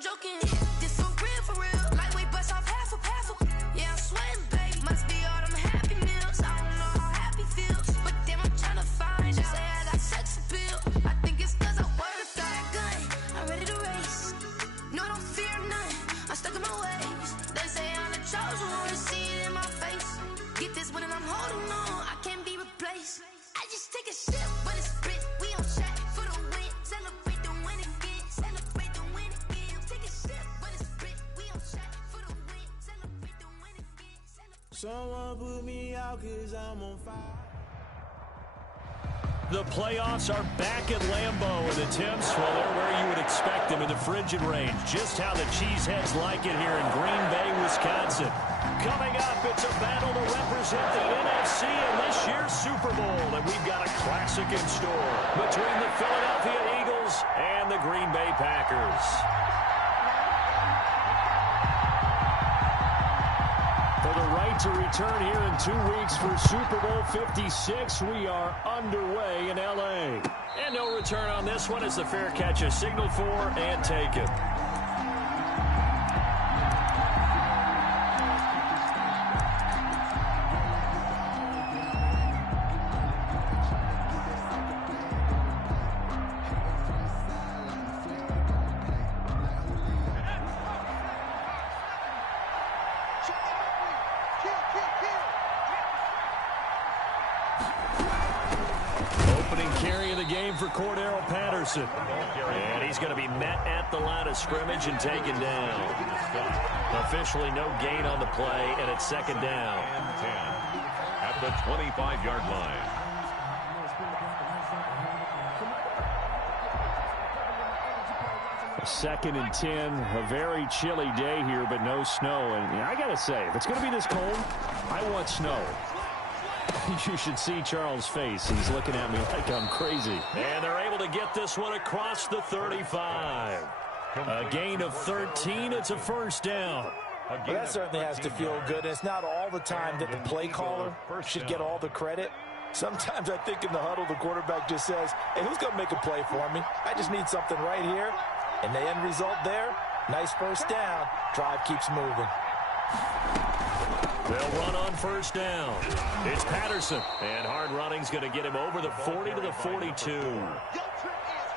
I'm joking. This for real. Lightweight bust off half a. Yeah, I'm sweating, babe. Must be all them happy meals. I don't know how happy feels, but damn, I'm tryna find out. Say I got sex appeal. I think it's 'cause I work that gun. I'm ready to race. No, I don't fear none. I'm stuck in my ways. They say I'm the chosen one. See it in my face. Get this one and I'm holding on. I can't be replaced. I just take a sip when it's spit. We on track for the win. Celebrate the win again. Celebrate the win again. Take a sip when it's spit. We on track for the win. Celebrate the win again. Someone put me out 'cause I'm on fire. The playoffs are back at Lambeau, and the temps, well, they're where you would expect them in the frigid range. Just how the Cheeseheads like it here in Green Bay, Wisconsin. Coming up, it's a battle to represent the NFC in this year's Super Bowl, and we've got a classic in store between the Philadelphia Eagles and the Green Bay Packers. For the right to return here in 2 weeks for Super Bowl 56, we are underway in L.A. And no return on this one as the fair catch is signaled for and taken. For Cordero Patterson. And he's going to be met at the line of scrimmage and taken down. Officially no gain on the play, and it's second down. And 10 at the 25-yard line. Second and 10, a very chilly day here, but no snow. And I got to say, if it's going to be this cold, I want snow. You should see Charles' face. He's looking at me like I'm crazy. And they're able to get this one across the 35. A gain of 13. It's a first down. Well, that certainly has to feel good. It's not all the time that the play caller should get all the credit. Sometimes I think in the huddle, the quarterback just says, hey, who's going to make a play for me? I just need something right here. And the end result there, nice first down. Drive keeps moving. They'll run on first down. It's Patterson. And hard running's going to get him over the 40 to the 42.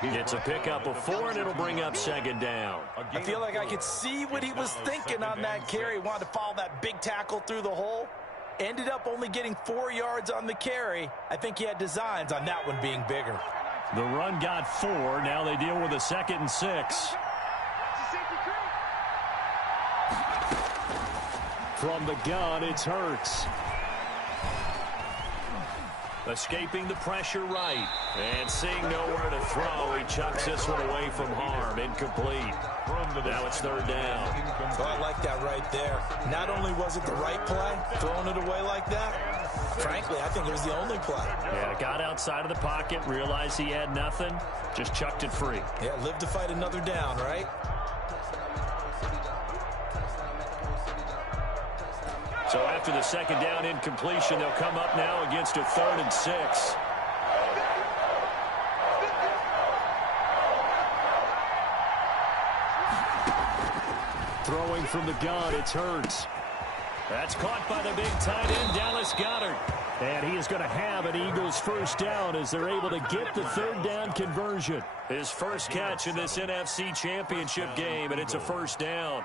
It's a pickup of 4, and it'll bring up second down. I feel like I could see what he was thinking on that carry. Wanted to follow that big tackle through the hole. Ended up only getting 4 yards on the carry. I think he had designs on that one being bigger. The run got 4. Now they deal with a 2nd and 6. From the gun, it's Hurts. Escaping the pressure right. And seeing nowhere to throw, he chucks this one away from harm. Incomplete. Now it's third down. Oh, I like that right there. Not only was it the right play, throwing it away like that, frankly, I think it was the only play. Yeah, got outside of the pocket, realized he had nothing, just chucked it free. Yeah, live to fight another down, right? So after the second down incompletion, they'll come up now against a 3rd and 6. Throwing from the gun, it's Hurts. That's caught by the big tight end, Dallas Goedert. And he is going to have an Eagles first down as they're able to get the 3rd down conversion. His first catch in this NFC Championship game, and it's a first down.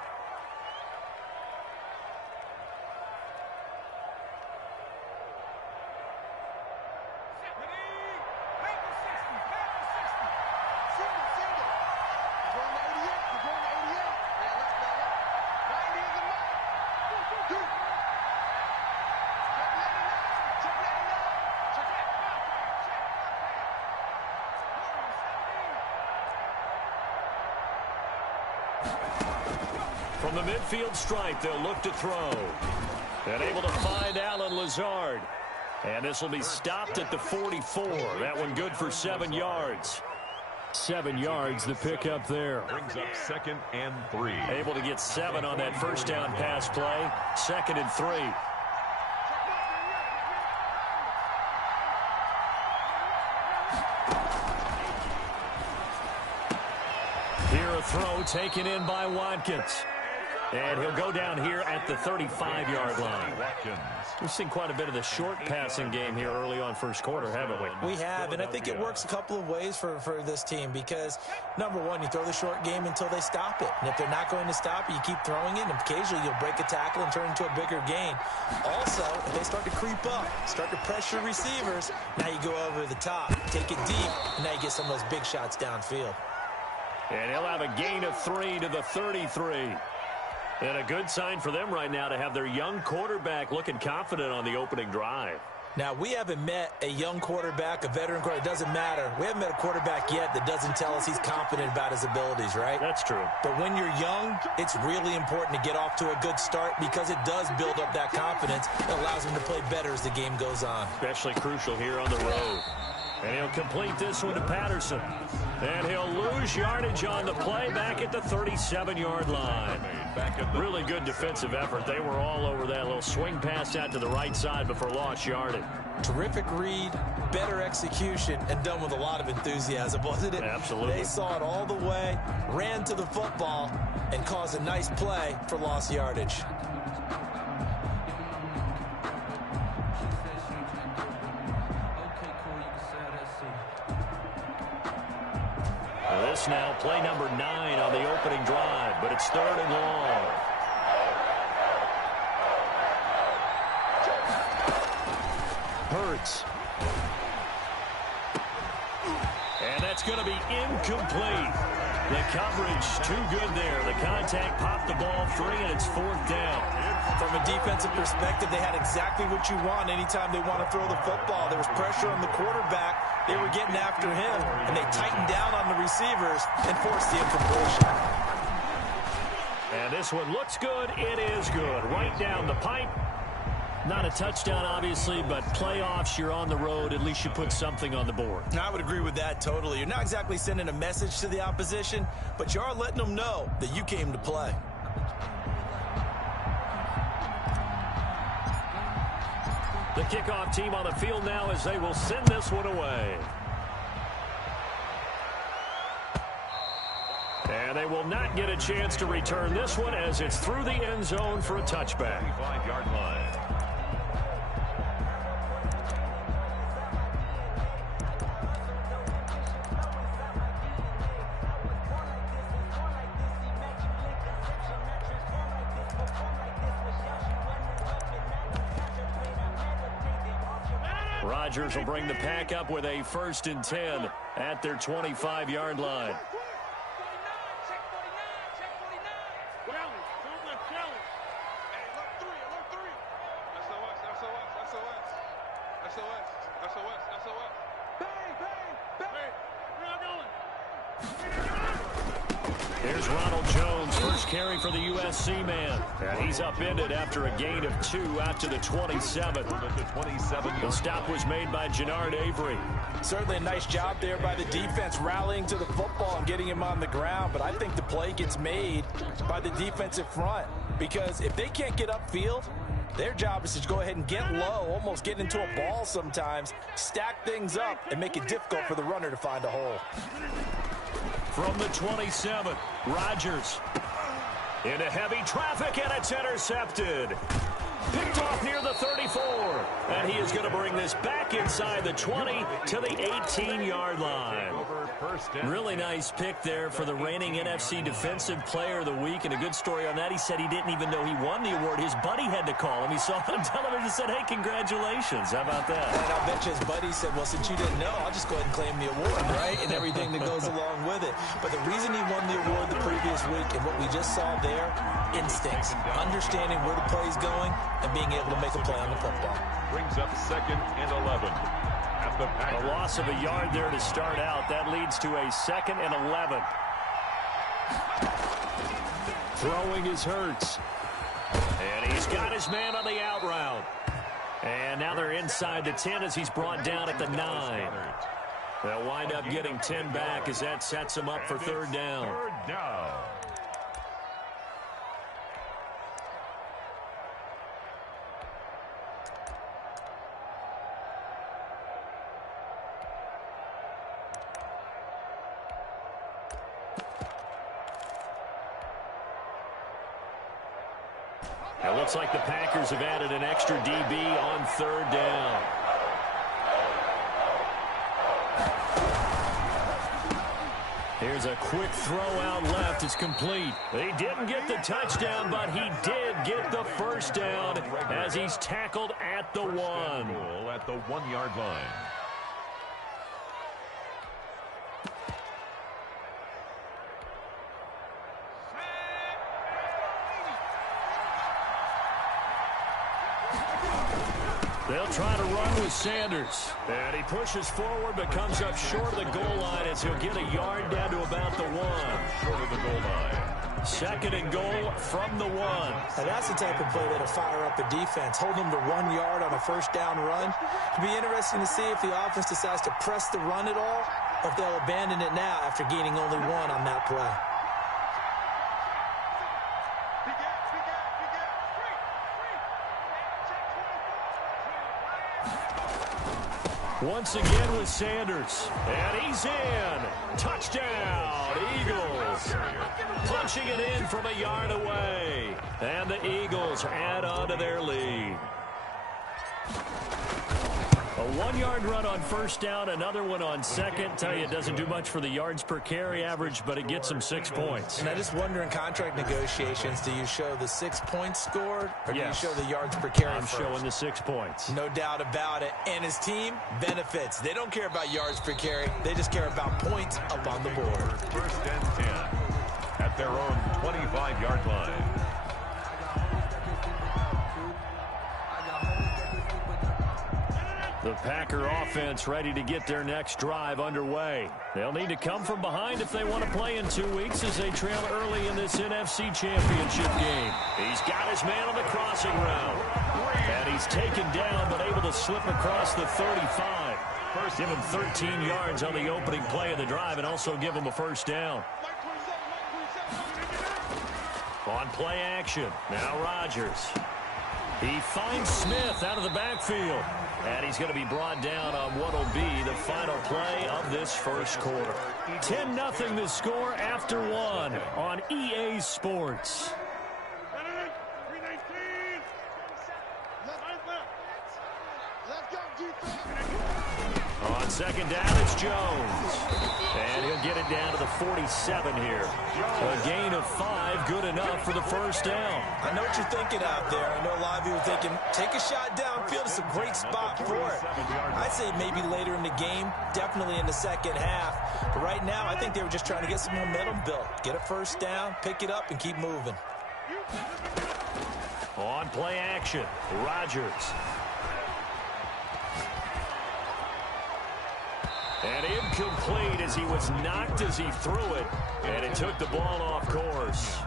From the midfield stripe, they'll look to throw. And able to find Allen Lazard. And this will be stopped at the 44. That one good for 7 yards. 7 yards, the pickup there. Brings up 2nd and 3. Able to get 7 on that first down pass play. 2nd and 3. Here a throw taken in by Watkins. And he'll go down here at the 35-yard line. We've seen quite a bit of the short passing game here early on first quarter, haven't we? We have, and I think it works a couple of ways for this team because, number one, you throw the short game until they stop it. And if they're not going to stop it, you keep throwing it, and occasionally you'll break a tackle and turn it into a bigger gain. Also, if they start to creep up, start to pressure receivers, now you go over the top, take it deep, and now you get some of those big shots downfield. And he'll have a gain of 3 to the 33. And a good sign for them right now to have their young quarterback looking confident on the opening drive. Now, we haven't met a young quarterback, a veteran quarterback. It doesn't matter. We haven't met a quarterback yet that doesn't tell us he's confident about his abilities, right? That's true. But when you're young, it's really important to get off to a good start because it does build up that confidence. It allows him to play better as the game goes on. Especially crucial here on the road. And he'll complete this one to Patterson. And he'll lose yardage on the play back at the 37-yard line. Really good defensive effort. They were all over that little swing pass out to the right side before lost yardage. Terrific read, better execution, and done with a lot of enthusiasm, wasn't it? Absolutely. They saw it all the way, ran to the football, and caused a nice play for lost yardage. This now play number 9 on the opening drive, but it's 3rd and long. Hurts. And that's going to be incomplete. The coverage too good there. The contact popped the ball free, and it's 4th down. From a defensive perspective, they had exactly what you want anytime they want to throw the football. There was pressure on the quarterback. They were getting after him, and they tightened down on the receivers and forced the incompletion. And this one looks good. It is good. Right down the pipe. Not a touchdown, obviously, but playoffs, you're on the road. At least you put something on the board. I would agree with that totally. You're not exactly sending a message to the opposition, but you are letting them know that you came to play. The kickoff team on the field now as they will send this one away. And they will not get a chance to return this one as it's through the end zone for a touchback. 5-yard line. Rodgers will bring the pack up with a 1st and 10 at their 25-yard line. Here's Ronald Jones, first carry for the USC man. And he's upended after a gain of 2 out to the 27. The stop was made by Jannard Avery. Certainly a nice job there by the defense rallying to the football and getting him on the ground. But I think the play gets made by the defensive front because if they can't get upfield, their job is to go ahead and get low, almost get into a ball sometimes, stack things up, and make it difficult for the runner to find a hole. From the 27, Rodgers into heavy traffic, and it's intercepted. Picked off near the 34, and he is going to bring this back inside the 20 to the 18-yard line. Really nice pick there for the reigning NFC Defensive Player of the Week, and a good story on that. He said he didn't even know he won the award. His buddy had to call him. He saw it on television and said, hey, congratulations. How about that? And I'll bet you his buddy said, well, since you didn't know, I'll just go ahead and claim the award, right? And everything that goes along with it. But the reason he won the award the previous week and what we just saw there, instincts, understanding where the play is going, and being able to make a play on the football. Brings up 2nd and 11. At the A loss of a yard there to start out. That leads to a 2nd and 11. Throwing is Hurts. And he's got his man on the out route. And now they're inside the 10 as he's brought down at the 9. They'll wind up getting 10 back as that sets him up for 3rd down. 3rd down. It looks like the Packers have added an extra DB on third down. Here's a quick throw out left. It's complete. He didn't get the touchdown, but he did get the first down as he's tackled at the 1. At the 1-yard line. They'll try to run with Sanders. And he pushes forward but comes up short of the goal line as he'll get a yard down to about the 1. Short of the goal line. Second and goal from the 1. Now that's the type of play that'll fire up a defense. Hold them to 1 yard on a first down run. It'll be interesting to see if the offense decides to press the run at all, or if they'll abandon it now after gaining only 1 on that play. Once again with Sanders. And he's in. Touchdown, Eagles. Punching it in from a yard away. And the Eagles add on to their lead. A 1-yard run on first down, another one on second. Tell you, it doesn't do much for the yards per carry average, but it gets them 6 points. And I just wonder in contract negotiations, do you show the 6 points scored, or do you show the yards per carry I'm first? showing the 6 points. No doubt about it. And his team benefits. They don't care about yards per carry. They just care about points up on the board. First and 10 at their own 25-yard line. The Packer offense ready to get their next drive underway. They'll need to come from behind if they want to play in 2 weeks as they trail early in this NFC Championship game. He's got his man on the crossing route. And he's taken down but able to slip across the 35. Give him 13 yards on the opening play of the drive and also give him a first down. On play action, now Rodgers. He finds Smith out of the backfield. And he's going to be brought down on what will be the final play of this first quarter. 10-0 the score after 1 on EA Sports. On second down, it's Jones. And he'll get it down to the 47 here. A gain of 5, good enough for the first down. I know what you're thinking out there. I know a lot of you are thinking, take a shot downfield. It's a great spot for it. I'd say maybe later in the game, definitely in the second half. But right now, I think they were just trying to get some momentum built. Get a first down, pick it up, and keep moving. On play action, Rodgers. And incomplete as he was knocked as he threw it. And it took the ball off course.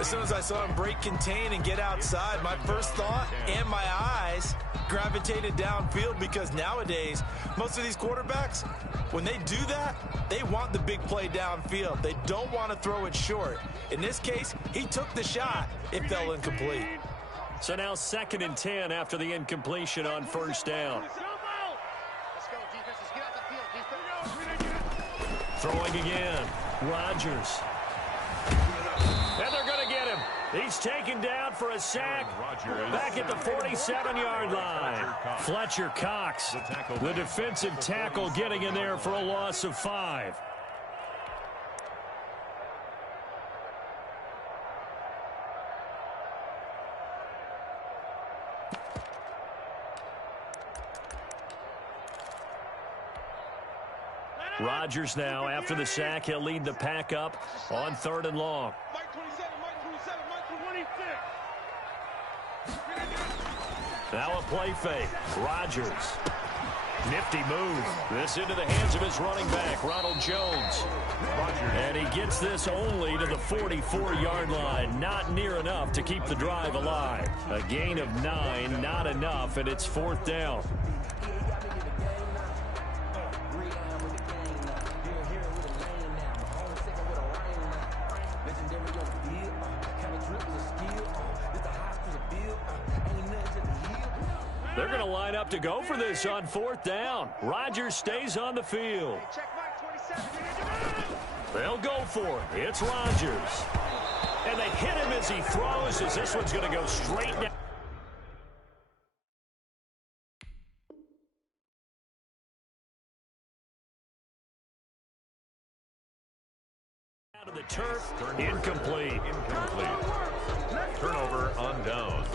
As soon as I saw him break contain and get outside, my first thought and my eyes gravitated downfield, because nowadays, most of these quarterbacks, when they do that, they want the big play downfield. They don't want to throw it short. In this case, he took the shot. It fell incomplete. So now 2nd and 10 after the incompletion on first down. Throwing again, Rodgers. And they're going to get him. He's taken down for a sack back at the 47-yard line. Fletcher Cox, the defensive tackle, getting in there for a loss of 5. Rodgers now, after the sack, he'll lead the pack up on 3rd and long. Now a play fake. Rodgers. Nifty move. This into the hands of his running back, Ronald Jones. And he gets this only to the 44-yard line. Not near enough to keep the drive alive. A gain of 9, not enough, and it's 4th down. They're going to line up to go for this on 4th down. Rodgers stays on the field. They'll go for it. It's Rodgers. And they hit him as he throws, as this one's going to go straight down. To the turf, incomplete. Turnover on downs.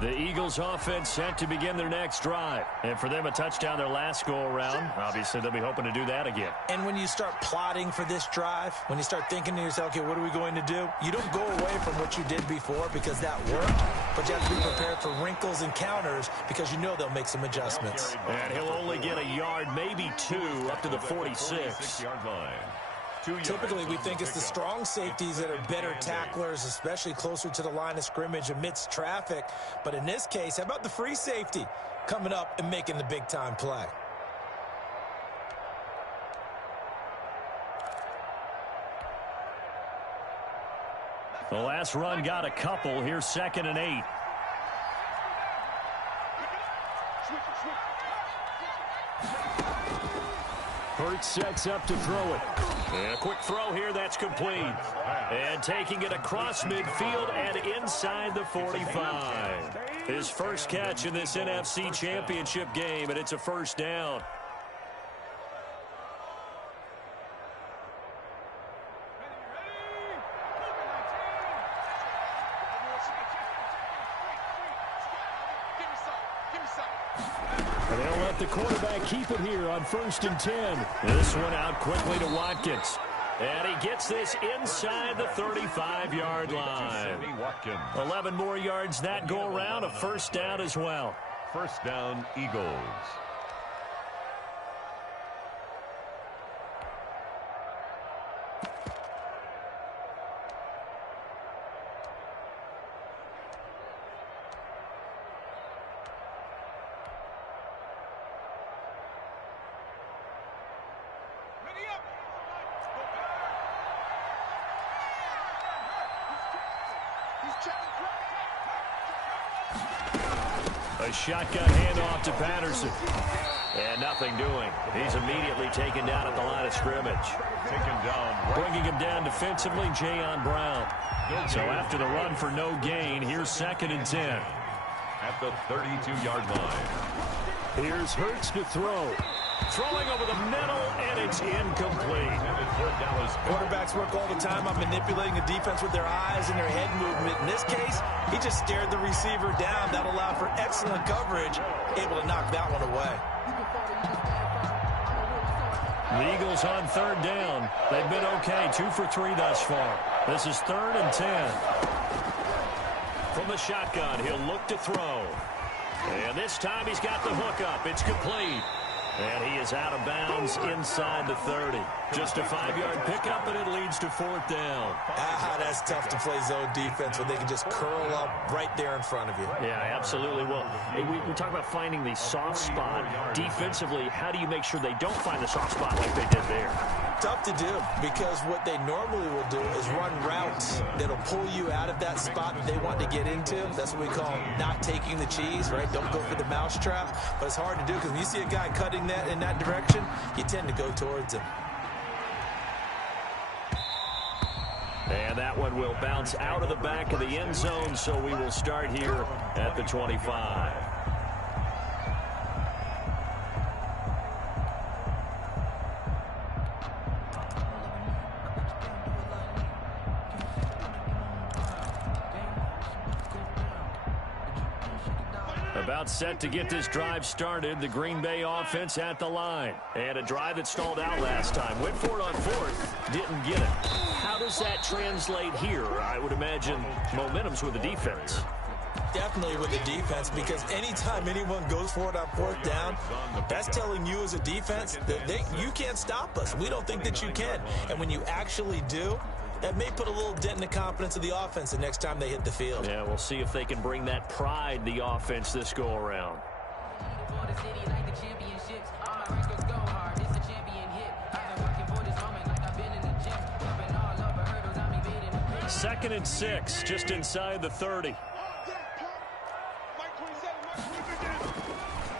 The Eagles offense set to begin their next drive. And for them, a touchdown their last go-around. Obviously, they'll be hoping to do that again. And when you start plotting for this drive, when you start thinking to yourself, okay, what are we going to do? You don't go away from what you did before because that worked, but you have to be prepared for wrinkles and counters because you know they'll make some adjustments. And he'll only get a yard, maybe two, up to the 46-yard line. Typically, we think it's the strong safeties that are better tacklers, especially closer to the line of scrimmage amidst traffic. But in this case, how about the free safety coming up and making the big-time play? The last run got a couple. Here's 2nd and 8. Hurts sets up to throw it. And a quick throw here, that's complete. And taking it across midfield and inside the 45. His first catch in this NFC Championship game, and it's a first down. They'll let the quarterback keep it here on 1st and 10. This one out quickly to Watkins. And he gets this inside the 35-yard line. 11 more yards that go around, a first down as well. First down, Eagles. A shotgun handoff to Patterson. And nothing doing. He's immediately taken down at the line of scrimmage. Taken down. Bringing him down defensively, Jayon Brown. So after the run for no gain, here's 2nd and 10. At the 32-yard line. Here's Hurts to throw. Throwing over the middle, and it's incomplete. Quarterbacks work all the time on manipulating the defense with their eyes and their head movement. In this case, he just stared the receiver down. That allowed for excellent coverage, able to knock that one away. The Eagles on 3rd down. They've been okay, 2 for 3 thus far. This is 3rd and 10. From the shotgun, he'll look to throw. And this time he's got the hook up. It's complete. And he is out of bounds inside the 30. Just a 5-yard pickup, and it leads to 4th down. That's tough to play zone defense when they can just curl up right there in front of you. Yeah, absolutely. Well, we talk about finding the soft spot. Defensively, how do you make sure they don't find the soft spot like they did there? Tough to do because what they normally will do is run routes that'll pull you out of that spot that they want to get into. That's what we call not taking the cheese, right? Don't go for the mousetrap. But it's hard to do because when you see a guy cutting that in that direction, you tend to go towards him. And that one will bounce out of the back of the end zone, so we will start here at the 25. About set to get this drive started. The Green Bay offense at the line. And a drive that stalled out last time. Went for it on 4th. Didn't get it. How does that translate here? I would imagine momentum's with the defense. Definitely with the defense, because anytime anyone goes for it on 4th down, that's telling you as a defense that you can't stop us. We don't think that you can. And when you actually do, that may put a little dent in the confidence of the offense the next time they hit the field. Yeah, we'll see if they can bring that pride, the offense, this go-around. 2nd and 6, just inside the 30.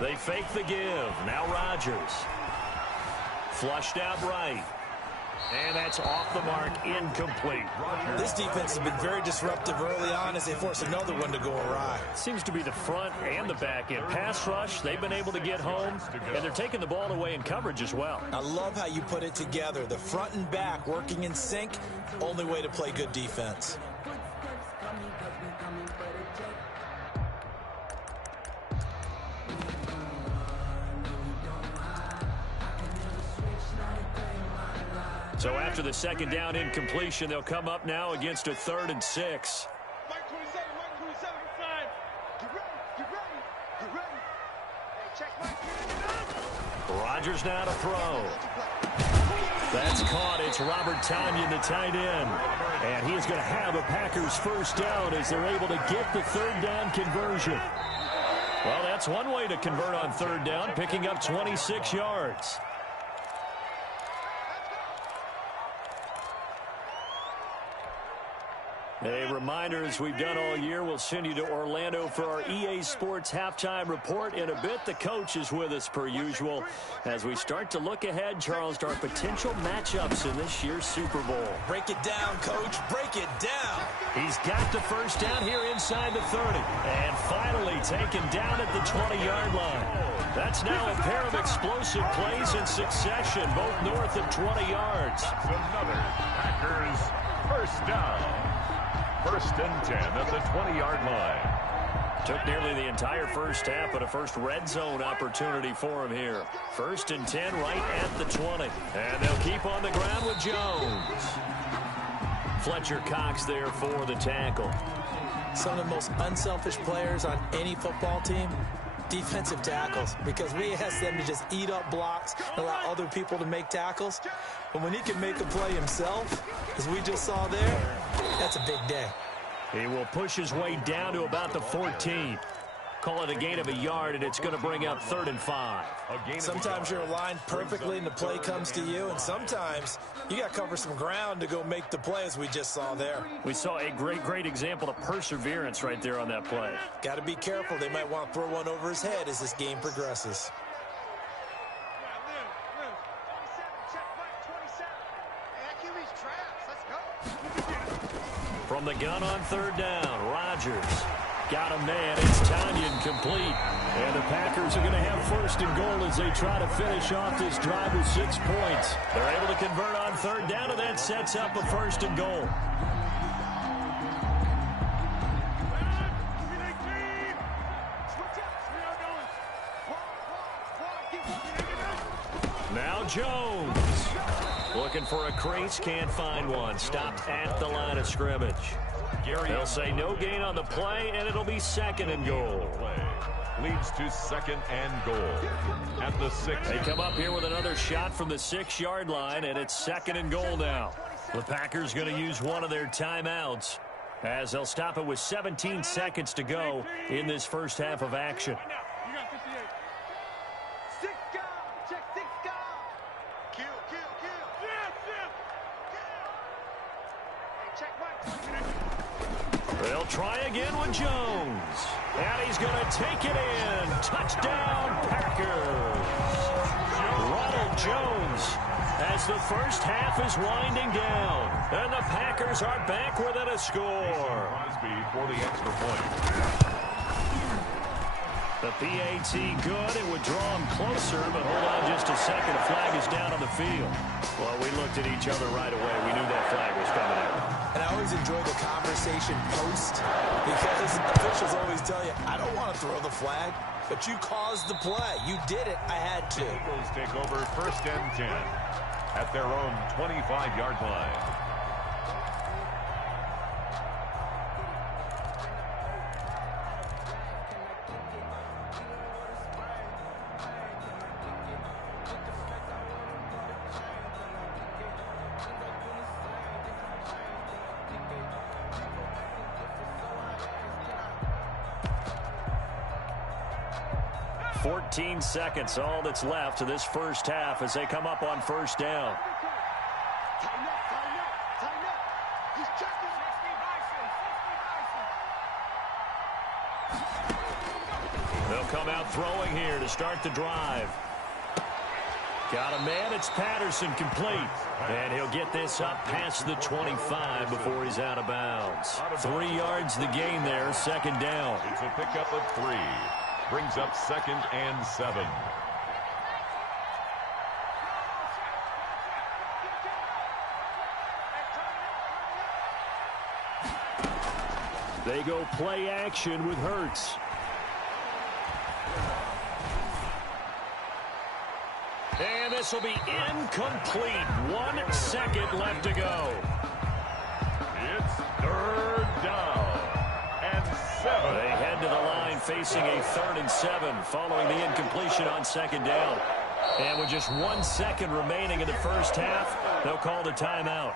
They fake the give. Now Rodgers. Flushed out right. And that's off the mark, incomplete. This defense has been very disruptive early on as they force another one to go awry. Seems to be the front and the back end. Pass rush, they've been able to get home, and they're taking the ball away in coverage as well. I love how you put it together. The front and back working in sync, only way to play good defense. So after the second down incompletion, they'll come up now against a 3rd and 6. Mike 27, Mike 27, inside. Get ready. Hey, check Mike. Rodgers now to throw. That's caught. It's Robert Tonyan, the tight end. And he is going to have a Packers first down as they're able to get the 3rd down conversion. Well, that's one way to convert on 3rd down, picking up 26 yards. A reminder, as we've done all year, we'll send you to Orlando for our EA Sports halftime report. In a bit, the coach is with us per usual. As we start to look ahead, Charles, to our potential matchups in this year's Super Bowl. Break it down, Coach. Break it down. He's got the first down here inside the 30. And finally taken down at the 20-yard line. That's now a pair of explosive plays in succession, both north of 20 yards. That's another Packers first down. 1st and 10 at the 20-yard line. Took nearly the entire first half, but a first red zone opportunity for him here. 1st and 10 right at the 20. And they'll keep on the ground with Jones. Fletcher Cox there for the tackle. Some of the most unselfish players on any football team, defensive tackles, because we ask them to just eat up blocks and allow other people to make tackles. But when he can make a play himself, as we just saw there, that's a big day. He will push his way down to about the 14. Call it a gain of a yard, and it's going to bring up 3rd and 5. Sometimes you're aligned perfectly and the play comes to you, and sometimes you got to cover some ground to go make the play, as we just saw there. We saw a great example of perseverance right there on that play. Got to be careful. They might want to throw one over his head as this game progresses. From the gun on 3rd down, Rodgers got a man. It's Tonyan complete. And the Packers are going to have 1st and goal as they try to finish off this drive with 6 points. They're able to convert on 3rd down, and that sets up a 1st and goal. Now Jones. Looking for a crease, can't find one. Stopped at the line of scrimmage. They'll say no gain on the play, and it'll be 2nd and goal. Leads to 2nd and goal at the 6. They come up here with another shot from the 6-yard line, and it's 2nd and goal now. The Packers going to use one of their timeouts as they'll stop it with 17 seconds to go in this first half of action. They'll try again with Jones. And he's going to take it in. Touchdown, Packers. Ronald Jones as the first half is winding down. And the Packers are back within a score. Crosby for the extra point. The PAT good. It would draw him closer, but hold on just a second. A flag is down on the field. Well, we looked at each other right away. We knew that flag was coming out. And I always enjoy the conversation post, because officials always tell you, I don't want to throw the flag, but you caused the play. You did it. I had to. The Eagles take over 1st and 10 at their own 25-yard line. Seconds, all that's left to this first half as they come up on 1st down. They'll come out throwing here to start the drive. Got a man. It's Patterson, complete. And he'll get this up past the 25 before he's out of bounds. 3 yards the gain there, second down. It's a pickup of 3. Brings up 2nd and 7. They go play action with Hurts. And this will be incomplete. 1 second left to go. It's 3rd down and 7. They head to the line facing a 3rd and 7 following the incompletion on 2nd down. And with just 1 second remaining in the first half, they'll call the timeout.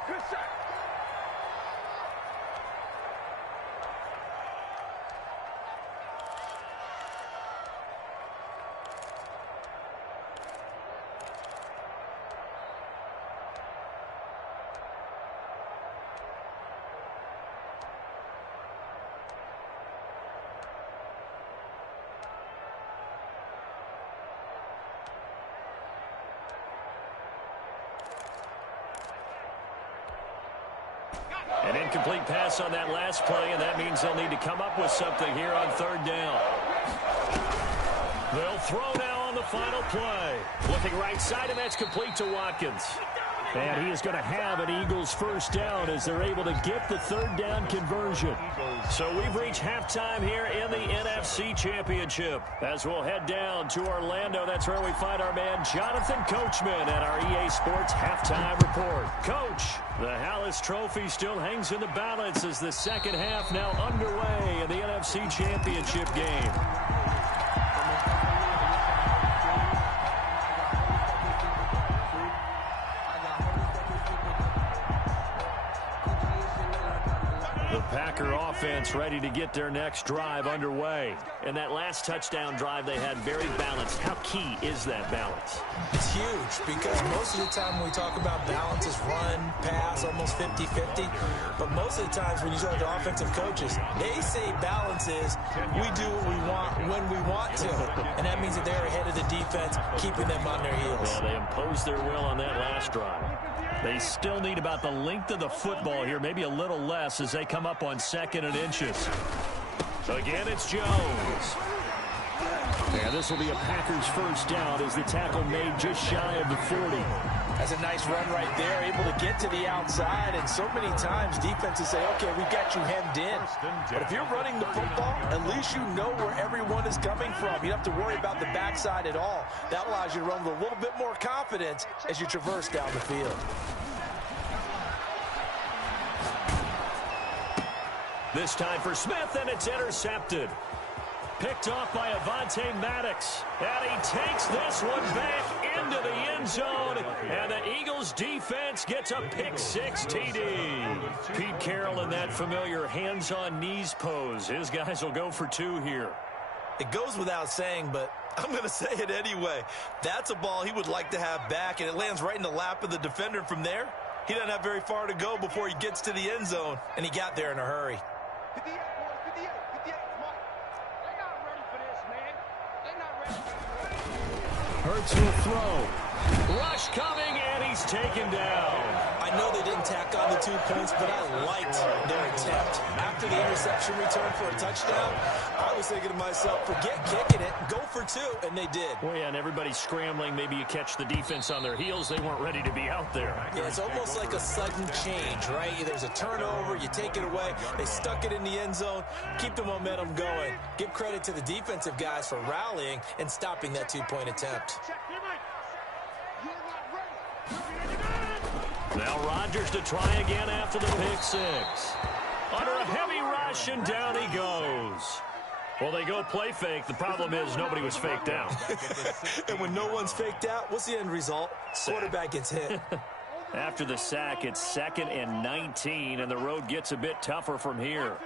An incomplete pass on that last play, and that means they'll need to come up with something here on 3rd down. They'll throw now on the final play. Looking right side, and that's complete to Watkins. And he is going to have an Eagles first down as they're able to get the 3rd down conversion. So we've reached halftime here in the NFC Championship. As we'll head down to Orlando, that's where we find our man Jonathan Coachman at our EA Sports Halftime Report. Coach, the Hallis Trophy still hangs in the balance as the second half now underway in the NFC Championship game. The Packer offense ready to get their next drive underway. And that last touchdown drive they had very balanced. How key is that balance? It's huge because most of the time when we talk about balance is run, pass, almost 50-50. But most of the times when you talk to offensive coaches, they say balance is we do what we want when we want to. And that means that they're ahead of the defense, keeping them on their heels. Yeah, they imposed their will on that last drive. They still need about the length of the football here, maybe a little less as they come up on 2nd and inches. Again, it's Jones. And this will be a Packers first down as the tackle made just shy of the 40. That's a nice run right there, able to get to the outside. And so many times defenses say, okay, we got you hemmed in. But if you're running the football, at least you know where everyone is coming from. You don't have to worry about the backside at all. That allows you to run with a little bit more confidence as you traverse down the field. This time for Smith, and it's intercepted. Picked off by Avonte Maddox. And he takes this one back into the end zone. And the Eagles defense gets a pick-6 TD. Pete Carroll in that familiar hands-on-knees pose. His guys will go for 2 here. It goes without saying, but I'm going to say it anyway. That's a ball he would like to have back, and it lands right in the lap of the defender from there. He doesn't have very far to go before he gets to the end zone, and he got there in a hurry. 58, boys, 58, 58. Come on. They're not ready for this, man. They're not ready for this. Hurts will throw. Rush coming, and he's taken down. I know they didn't tack on the 2 points, but I liked their attempt. After the interception return for a touchdown, I was thinking to myself, forget kicking it, go for 2, and they did. Well, yeah, and everybody's scrambling. Maybe you catch the defense on their heels. They weren't ready to be out there. Yeah, it's almost like a sudden change, right? There's a turnover, you take it away, they stuck it in the end zone, keep the momentum going. Give credit to the defensive guys for rallying and stopping that 2-point attempt. Now Rodgers to try again after the pick-6. Under a heavy rush, and down he goes. Well, they go play fake. The problem is nobody was faked out. And when no one's faked out, what's the end result? Quarterback gets hit. After the sack, it's 2nd and 19, and the road gets a bit tougher from here.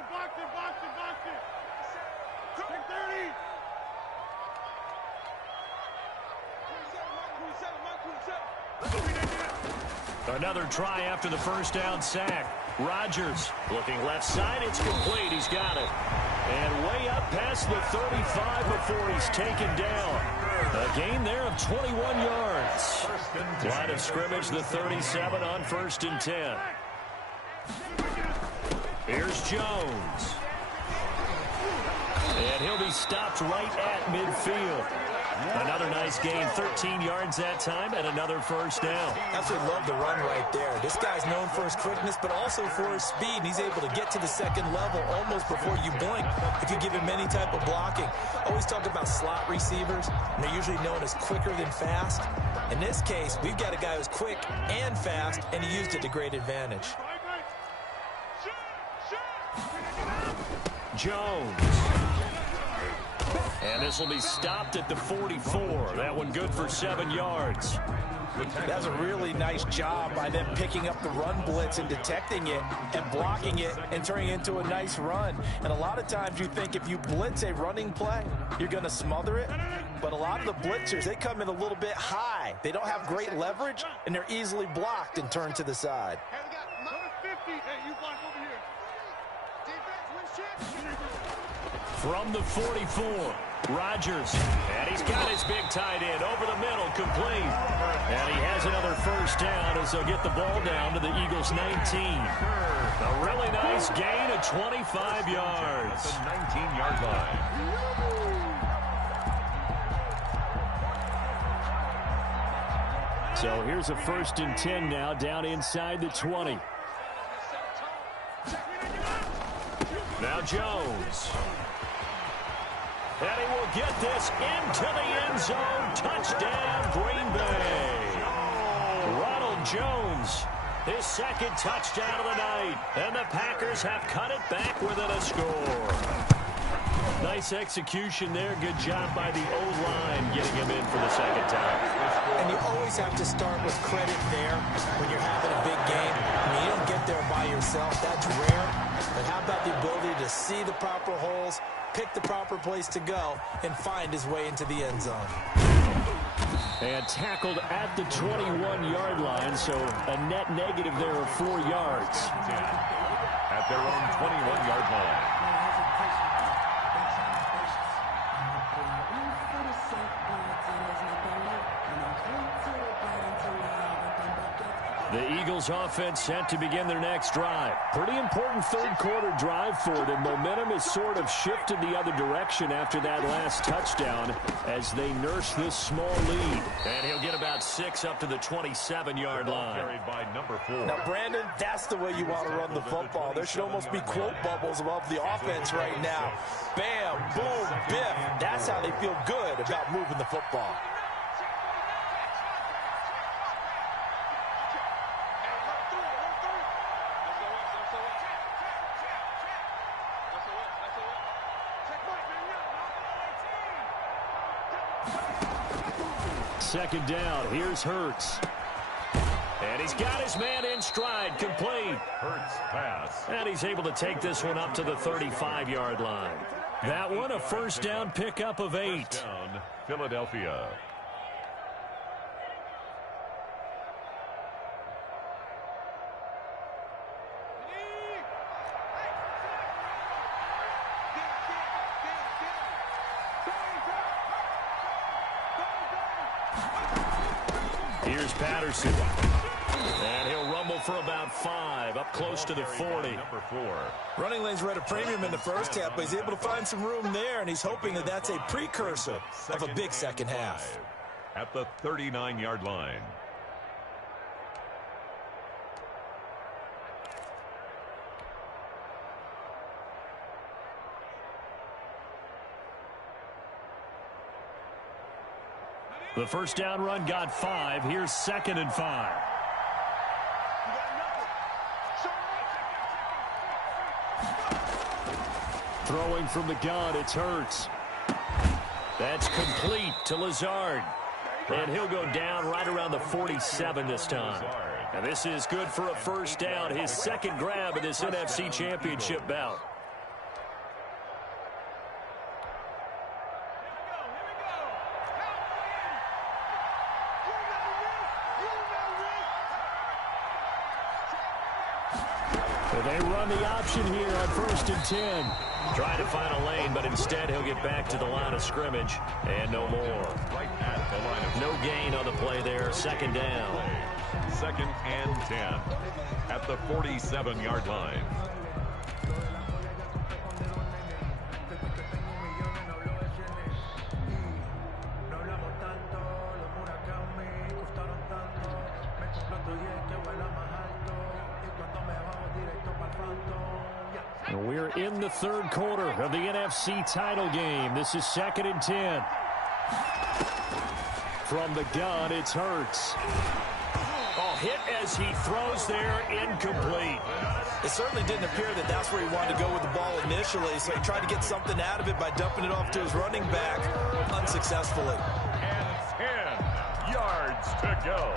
Another try after the first down sack. Rodgers looking left side. It's complete. He's got it. And way up past the 35 before he's taken down. A gain there of 21 yards. Line of scrimmage, the 37 on 1st and 10. Here's Jones. And he'll be stopped right at midfield. Another nice gain, 13 yards that time, and another first down. Absolutely love the run right there. This guy's known for his quickness, but also for his speed. And he's able to get to the second level almost before you blink if you give him any type of blocking. Always talk about slot receivers, and they're usually known as quicker than fast. In this case, we've got a guy who's quick and fast, and he used it to great advantage. Jones. And this will be stopped at the 44. That one good for 7 yards. That's a really nice job by them picking up the run blitz and detecting it and blocking it and turning it into a nice run. And a lot of times you think if you blitz a running play, you're going to smother it. But a lot of the blitzers, they come in a little bit high. They don't have great leverage, and they're easily blocked and turned to the side. Hey, we got number 50. Hey, you block over here. Defense, win shit. From the 44, Rodgers. And he's got his big tight end over the middle, complete. And he has another first down as they'll get the ball down to the Eagles' 19. A really nice gain of 25 yards. The 19-yard line. So here's a 1st and 10 now, down inside the 20. Now Jones. And he will get this into the end zone. Touchdown, Green Bay. Ronald Jones, his second touchdown of the night. And the Packers have cut it back within a score. Nice execution there. Good job by the O-line getting him in for the second time. And you always have to start with credit there when you're having a big game. I mean, you don't get there by yourself. That's rare. But how about the ability to see the proper holes, pick the proper place to go, and find his way into the end zone? And tackled at the 21-yard line, so a net negative there of 4 yards. At their own 21-yard line. The Eagles offense set to begin their next drive. Pretty important third quarter drive for them. Momentum has sort of shifted the other direction after that last touchdown as they nurse this small lead. And he'll get about 6 up to the 27-yard line. Carried by number 4. Now, Brandon, that's the way you want to run the football. There should almost be quote bubbles above the offense right now. Bam, boom, biff. That's how they feel good about moving the football. Second down, here's Hurts. And he's got his man in stride, complete. Hurts pass. And he's able to take this one up to the 35-yard line. That one, a first down pickup of 8. First down, Philadelphia. Here's Patterson. And he'll rumble for about 5, up close to the 40. Number 4. Running lanes were at a premium in the first half, but he's able to find some room there, and he's hoping that that's a precursor of a big second half. At the 39-yard line. The first down run got 5. Here's 2nd and 5. Throwing from the gun, it's Hurts. That's complete to Lazard. And he'll go down right around the 47 this time. And this is good for a first down, his second grab in this NFC Championship bout. They run the option here on 1st and 10. Trying to find a lane, but instead he'll get back to the line of scrimmage. And no more. Right at the line of No gain on the play there. 2nd down. 2nd and 10 at the 47-yard line. We're in the 3rd quarter of the NFC title game. This is 2nd and 10. From the gun, it's Hurts. Oh, hit as he throws there, incomplete. It certainly didn't appear that that's where he wanted to go with the ball initially, so he tried to get something out of it by dumping it off to his running back unsuccessfully. And 10 yards to go.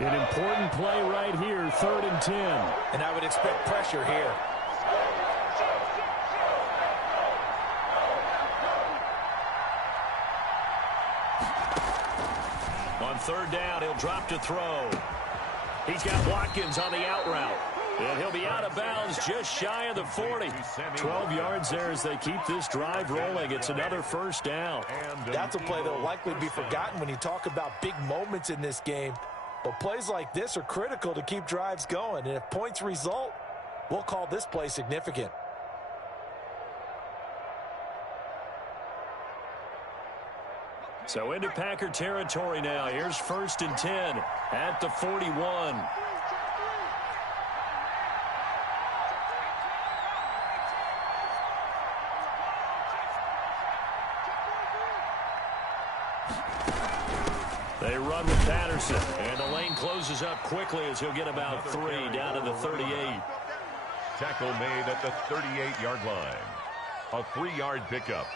An important play right here, 3rd and 10. And I would expect pressure here. On 3rd down, he'll drop to throw. He's got Watkins on the out route. And he'll be out of bounds just shy of the 40. 12 yards there as they keep this drive rolling. It's another 1st down. That's a play that will likely be forgotten when you talk about big moments in this game. But plays like this are critical to keep drives going. And if points result, we'll call this play significant. So into Packer territory now. Here's 1st and 10 at the 41. They run with Patterson, and the lane closes up quickly as he'll get about 3 down to the 38. Tackle made at the 38-yard line. A 3-yard pickup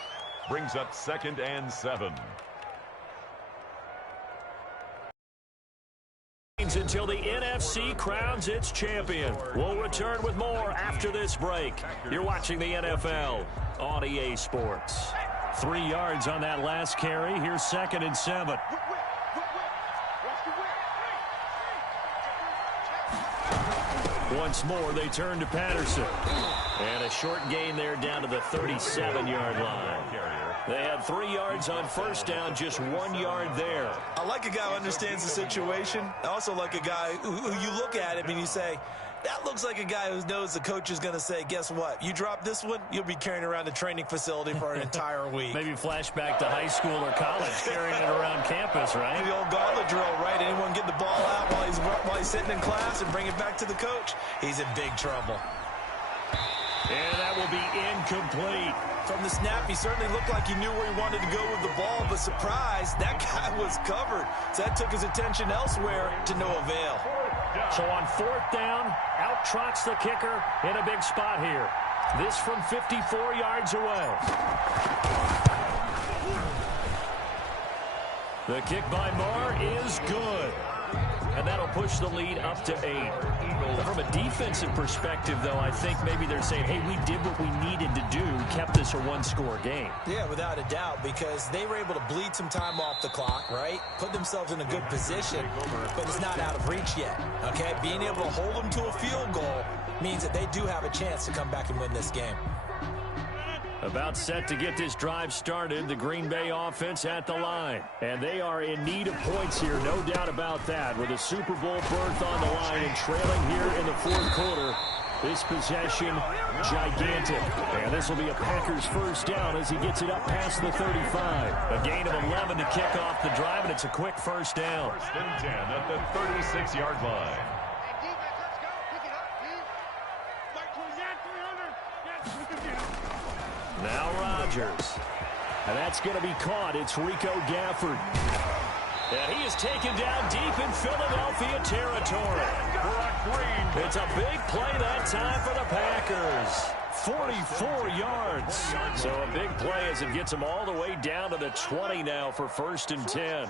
brings up 2nd and 7. Until the NFC crowns its champion. We'll return with more after this break. You're watching the NFL on EA Sports. 3 yards on that last carry. Here's 2nd and 7. Once more, they turn to Patterson. And a short gain there down to the 37-yard line. They had 3 yards on 1st down, just 1 yard there. I like a guy who understands the situation. I also like a guy who you look at him and you say, that looks like a guy who knows the coach is going to say, guess what? You drop this one, you'll be carrying around the training facility for an entire week. Maybe flashback to high school or college, carrying it around campus, right? The old gauntlet drill, right? Anyone get the ball out while he's sitting in class and bring it back to the coach? He's in big trouble. And that will be incomplete. From the snap, he certainly looked like he knew where he wanted to go with the ball, but surprise, that guy was covered. So that took his attention elsewhere to no avail. So on 4th down, out trots the kicker in a big spot here. This from 54 yards away. The kick by Marr is good. And that'll push the lead up to 8. From a defensive perspective, though, I think maybe they're saying, hey, we did what we needed to do, kept this a one-score game. Yeah, without a doubt, because they were able to bleed some time off the clock, right? Put themselves in a good position, but it's not out of reach yet, okay? Being able to hold them to a field goal means that they do have a chance to come back and win this game. About set to get this drive started, the Green Bay offense at the line. And they are in need of points here, no doubt about that, with a Super Bowl berth on the line and trailing here in the 4th quarter. This possession, gigantic. And this will be a Packers 1st down as he gets it up past the 35. A gain of 11 to kick off the drive, and it's a quick 1st down. 1st and 10 at the 36-yard line. Now Rodgers. And that's going to be caught. It's Rico Gafford. And he is taken down deep in Philadelphia territory. It's a big play that time for the Packers. 44 yards. So a big play as it gets them all the way down to the 20 now for 1st and 10.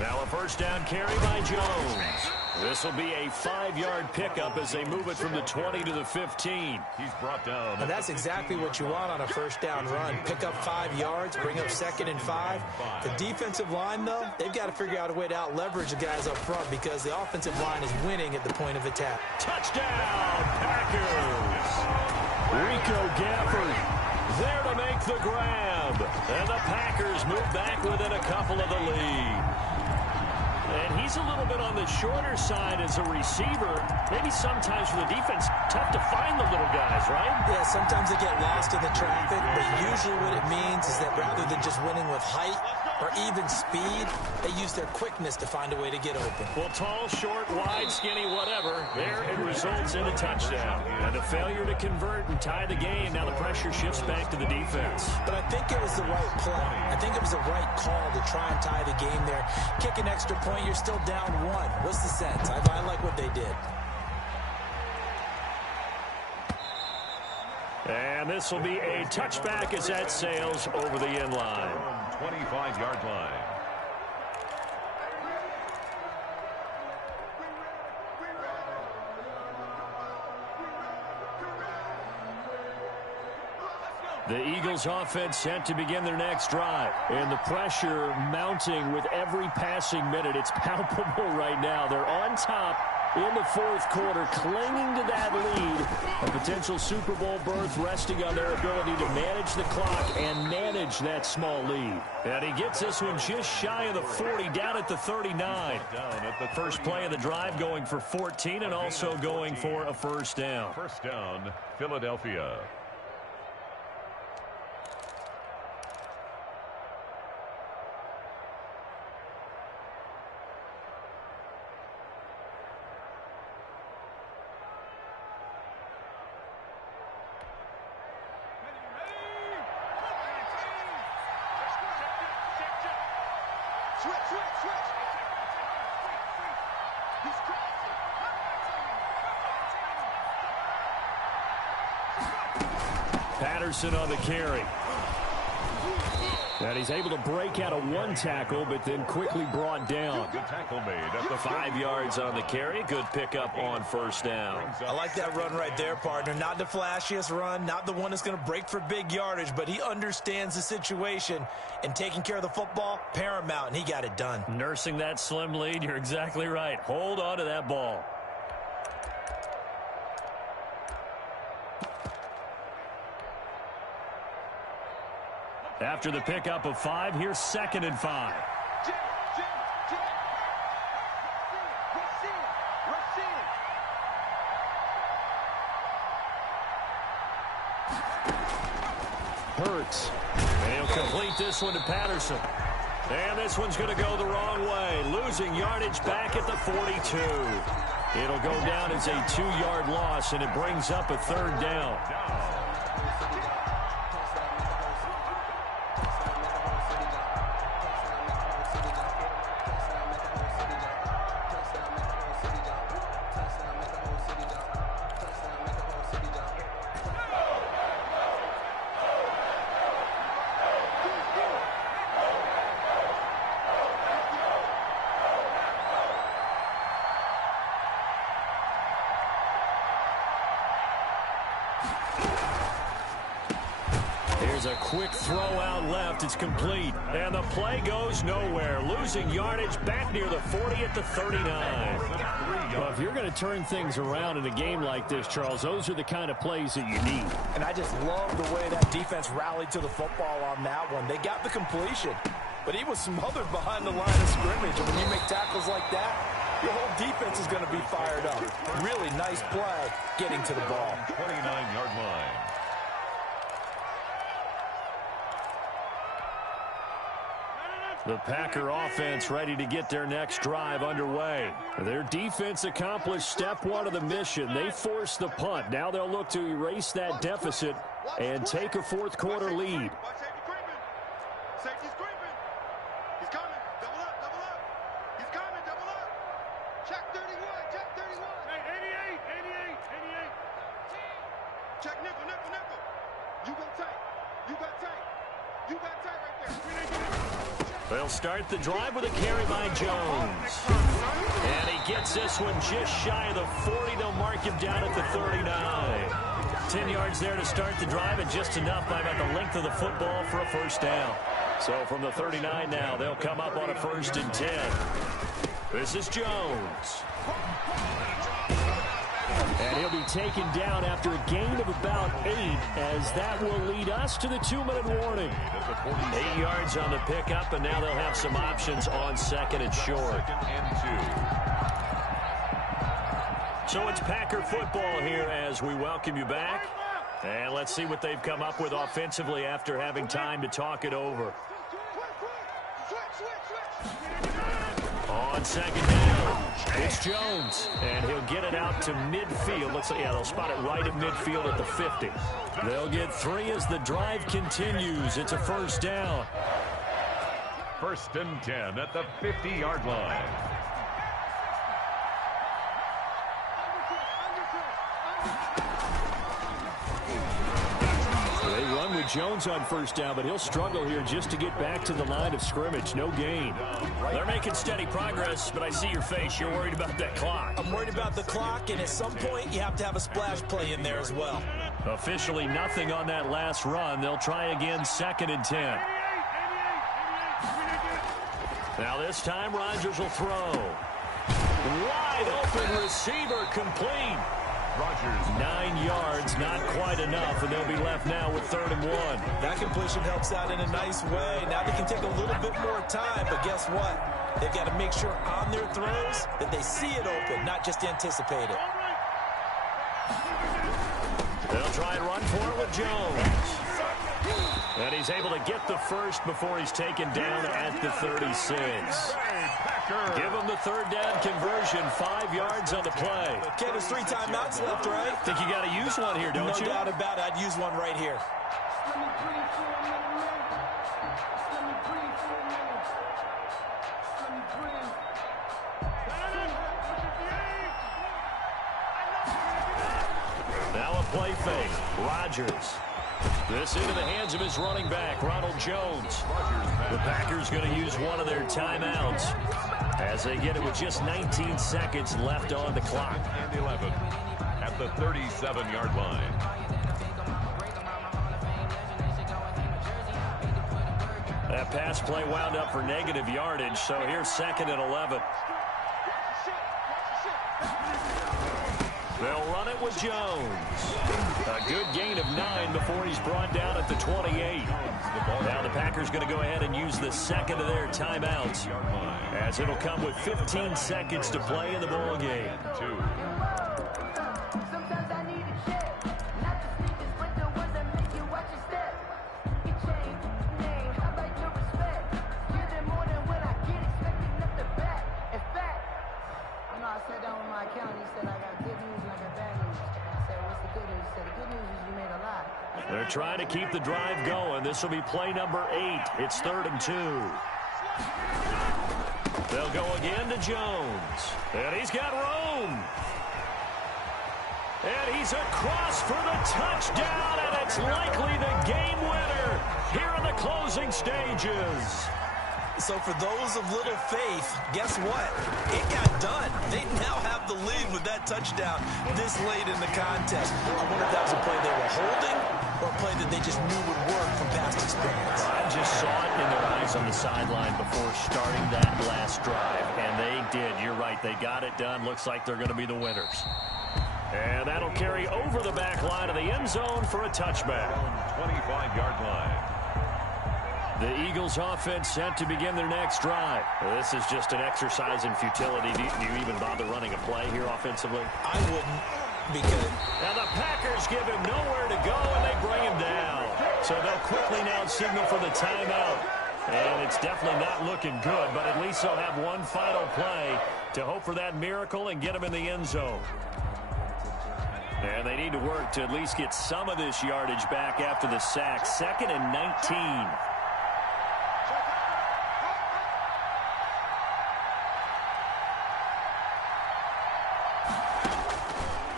Now a 1st down carry by Jones. This will be a 5-yard pickup as they move it from the 20 to the 15. He's brought down. And that's exactly what you want on a first down run. Pick up 5 yards, bring up 2nd and 5. The defensive line, though, they've got to figure out a way to out-leverage the guys up front because the offensive line is winning at the point of attack. Touchdown, Packers! Rico Gafford there to make the grab. And the Packers move back within a couple of the lead. And he's a little bit on the shorter side as a receiver. Maybe sometimes for the defense, tough to find the little guys, right? Yeah, sometimes they get lost in the traffic, but usually what it means is that rather than just winning with height or even speed, they use their quickness to find a way to get open. Well, tall, short, wide, skinny, whatever, there it results in a touchdown. And a failure to convert and tie the game. Now the pressure shifts back to the defense. But I think it was the right play. I think it was the right call to try and tie the game there. Kick an extra point, you're still down 1. What's the sense? I like what they did. And this will be a touchback as that sails over the end line. 25-yard line. The Eagles offense set to begin their next drive. And the pressure mounting with every passing minute. It's palpable right now. They're on top in the 4th quarter, clinging to that lead. A potential Super Bowl berth resting on their ability to manage the clock and manage that small lead. And he gets this one just shy of the 40, down at the 39. The first play of the drive going for 14 and also going for a first down. First down, Philadelphia. Patterson on the carry. And he's able to break out of 1 tackle, but then quickly brought down. Good tackle made at the 5 yards on the carry. Good pickup on first down. I like that run right there, partner. Not the flashiest run, not the one that's going to break for big yardage, but he understands the situation, and taking care of the football, paramount, and he got it done. Nursing that slim lead, you're exactly right. Hold on to that ball. After the pickup of 5, here's 2nd and 5. Hurts. And he'll complete this one to Patterson. And this one's going to go the wrong way. Losing yardage back at the 42. It'll go down as a 2-yard loss, and it brings up a 3rd down. Here's a quick throw out left. It's complete. And the play goes nowhere. Losing yardage back near the 40 at the 39. Well, if you're going to turn things around in a game like this, Charles, those are the kind of plays that you need. And I just love the way that defense rallied to the football on that one. They got the completion, but he was smothered behind the line of scrimmage. And when you make tackles like that, your whole defense is going to be fired up. Really nice play getting to the ball. 29-yard line. The Packer offense ready to get their next drive underway. Their defense accomplished step 1 of the mission. They forced the punt. Now they'll look to erase that deficit and take a 4th quarter lead. Safety's creeping. He's coming. Double up, double up. He's coming, double up. Check 31, check 31. Hey, 88. Check nickel. You got tight. You got tight right there. They'll start the drive with a carry by Jones. And he gets this one just shy of the 40. They'll mark him down at the 39. 10 yards there to start the drive, and just enough by about the length of the football for a first down. So from the 39 now, they'll come up on a 1st and 10. This is Jones. And he'll be taken down after a gain of about 8, as that will lead us to the 2-minute warning. 8 yards on the pickup, and now they'll have some options on 2nd and short. So it's Packer football here as we welcome you back. And let's see what they've come up with offensively after having time to talk it over. On 2nd down, it's Jones, and he'll get it out to midfield. Looks like, yeah, they'll spot it right at midfield at the 50. They'll get 3 as the drive continues. It's a 1st down. 1st and 10 at the 50-yard line. They run with Jones on 1st down, but he'll struggle here just to get back to the line of scrimmage. No gain. They're making steady progress, but I see your face. You're worried about that clock. I'm worried about the clock, and at some point, you have to have a splash play in there as well. Officially nothing on that last run. They'll try again, 2nd and 10. Now this time, Rodgers will throw. Wide open receiver, complete. Rodgers. 9 yards, not quite enough, and they'll be left now with 3rd and 1. That completion helps out in a nice way. Now they can take a little bit more time, but guess what? They've got to make sure on their throws that they see it open, not just anticipate it. They'll try and run for it with Jones. And he's able to get the first before he's taken down at the 36. Give him the 3rd down conversion, 5 yards on the play. Okay, there's 3 timeouts left, right? Think you got to use one here, don't you? No doubt about it. I'd use one right here. Now a play fake. Rodgers. This into the hands of his running back, Ronald Jones. The Packers going to use one of their timeouts as they get it with just 19 seconds left on the clock. And 11 at the 37-yard line. That pass play wound up for negative yardage, so here's 2nd and 11. They'll run it with Jones. A good gain of 9 before he's brought down at the 28. Now the Packers going to go ahead and use the 2nd of their timeouts, as it'll come with 15 seconds to play in the ball game. Sometimes I need a check, not the sneakers, but the ones that make you watch your step. You change, name, how about your respect? Give them more than what I get, expecting up the back. In fact, I know I sat down with my accountant, he said I got good news and I got bad news. I said, what's the good news? He said, the good news is you made a lot. They're trying to keep the drive going. This will be play number 8. It's 3rd and 2. They'll go again to Jones. And he's got room. And he's across for the touchdown, and it's likely the game winner here in the closing stages. So for those of little faith, guess what? It got done. They now have the lead with that touchdown this late in the contest. I wonder if that was a play they were holding or a play that they just knew would work from past experience. I just saw it in their eyes on the sideline before starting that last drive, and they did. You're right. They got it done. Looks like they're going to be the winners. And that'll carry over the back line of the end zone for a touchback. 25-yard line. The Eagles offense set to begin their next drive. This is just an exercise in futility. Do you even bother running a play here offensively? I wouldn't, because... Now the Packers give him nowhere to go, and they bring him down. So they'll quickly now signal for the timeout. And it's definitely not looking good, but at least they'll have one final play to hope for that miracle and get him in the end zone. And they need to work to at least get some of this yardage back after the sack. 2nd and 19.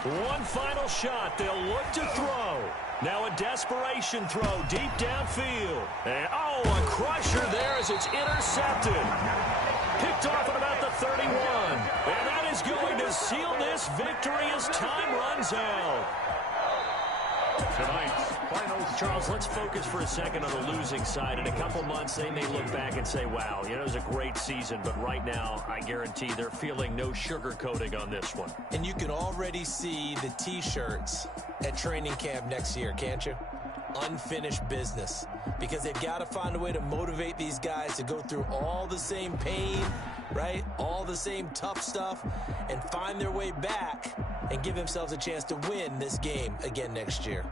One final shot. They'll look to throw. Now a desperation throw deep downfield. And, oh, a crusher there as it's intercepted. Picked off at about the 31. And that is going to seal this victory as time runs out. Tonight's final. Charles, let's focus for a second on the losing side. In a couple months, they may look back and say, wow, it was a great season. But right now, I guarantee they're feeling no sugarcoating on this one. And you can already see the T-shirts at training camp next year, can't you? Unfinished business. Because they've got to find a way to motivate these guys to go through all the same pain, right? All the same tough stuff, and find their way back and give themselves a chance to win this game again next year.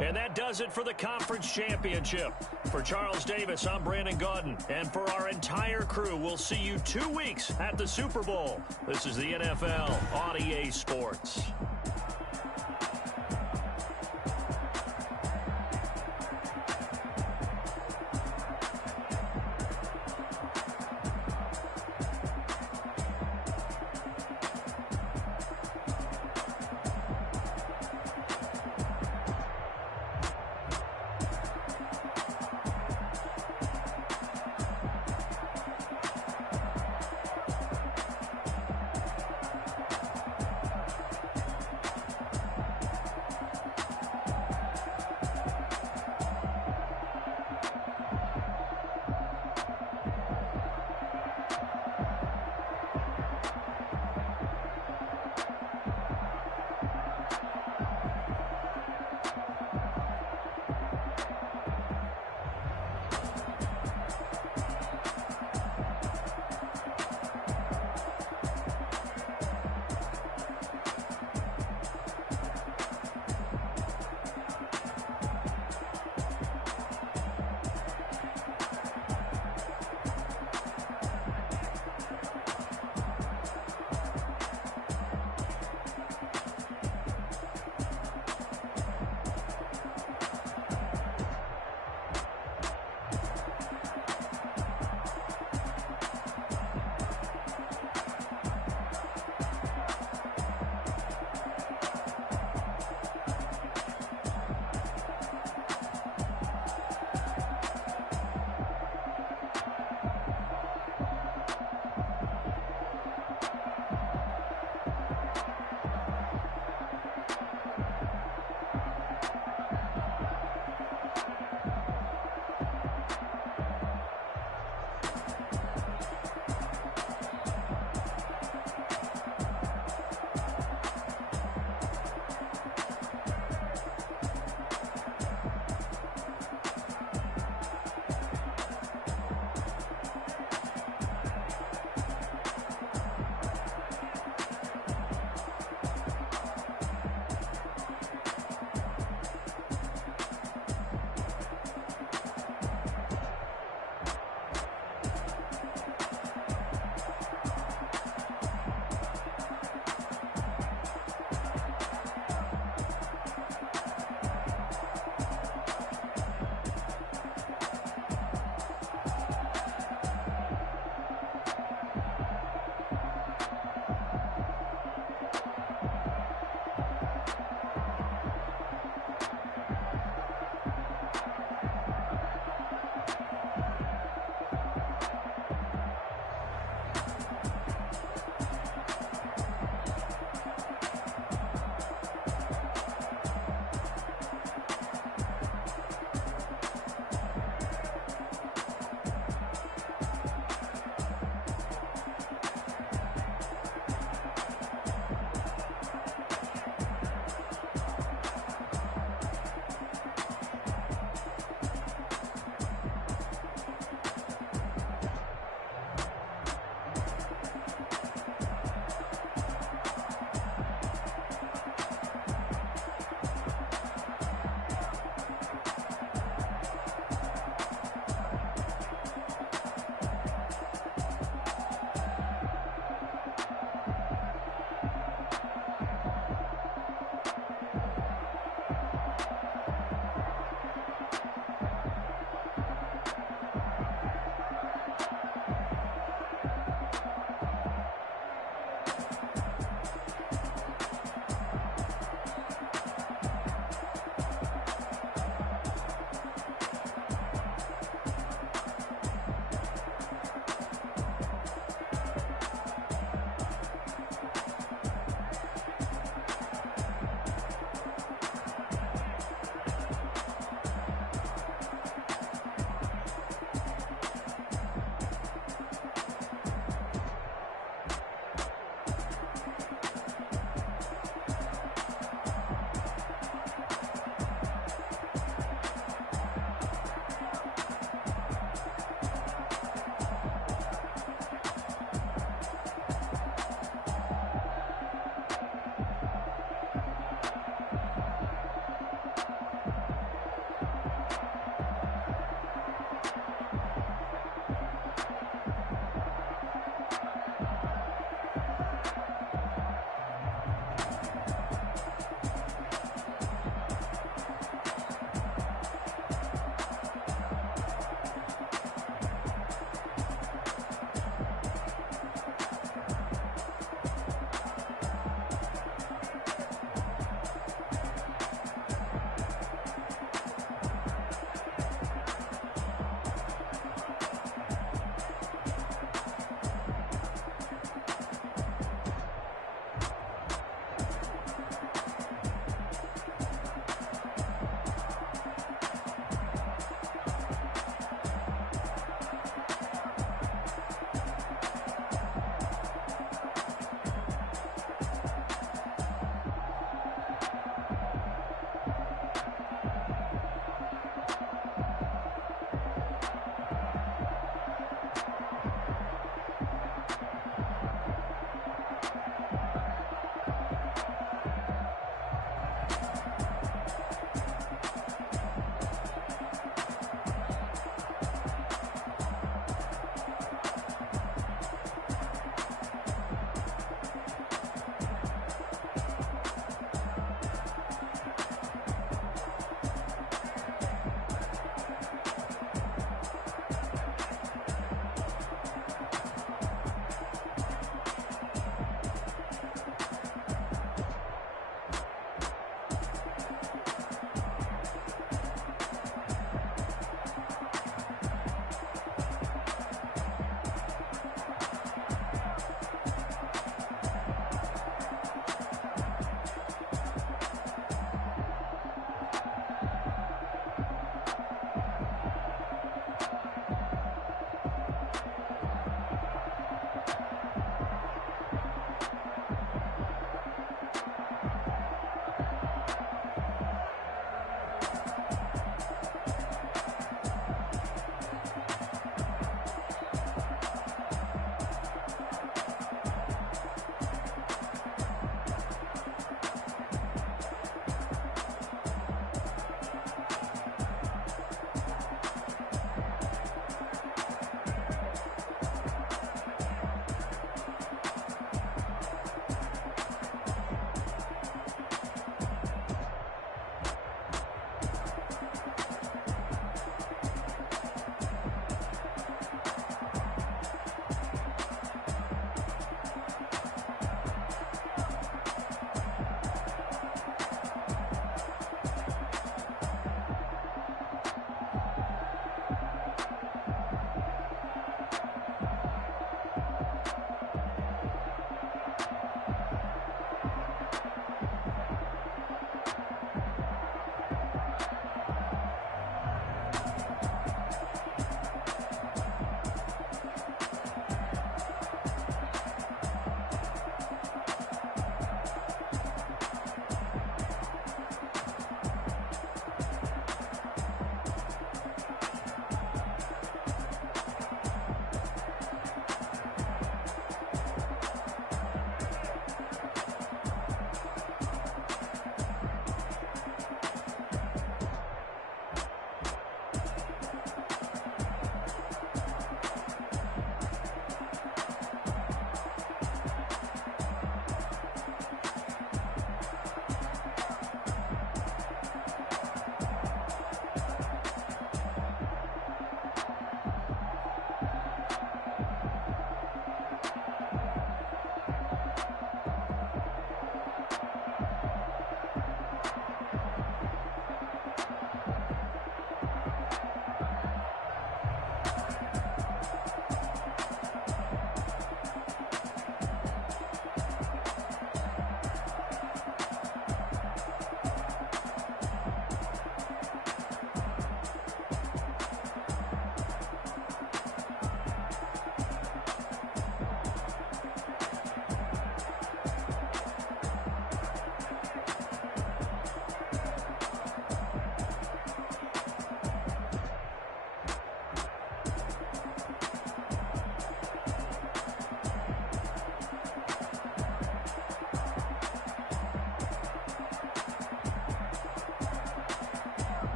And that does it for the conference championship. For Charles Davis, I'm Brandon Gaudin. And for our entire crew, we'll see you 2 weeks at the Super Bowl. This is the NFL on EA Sports.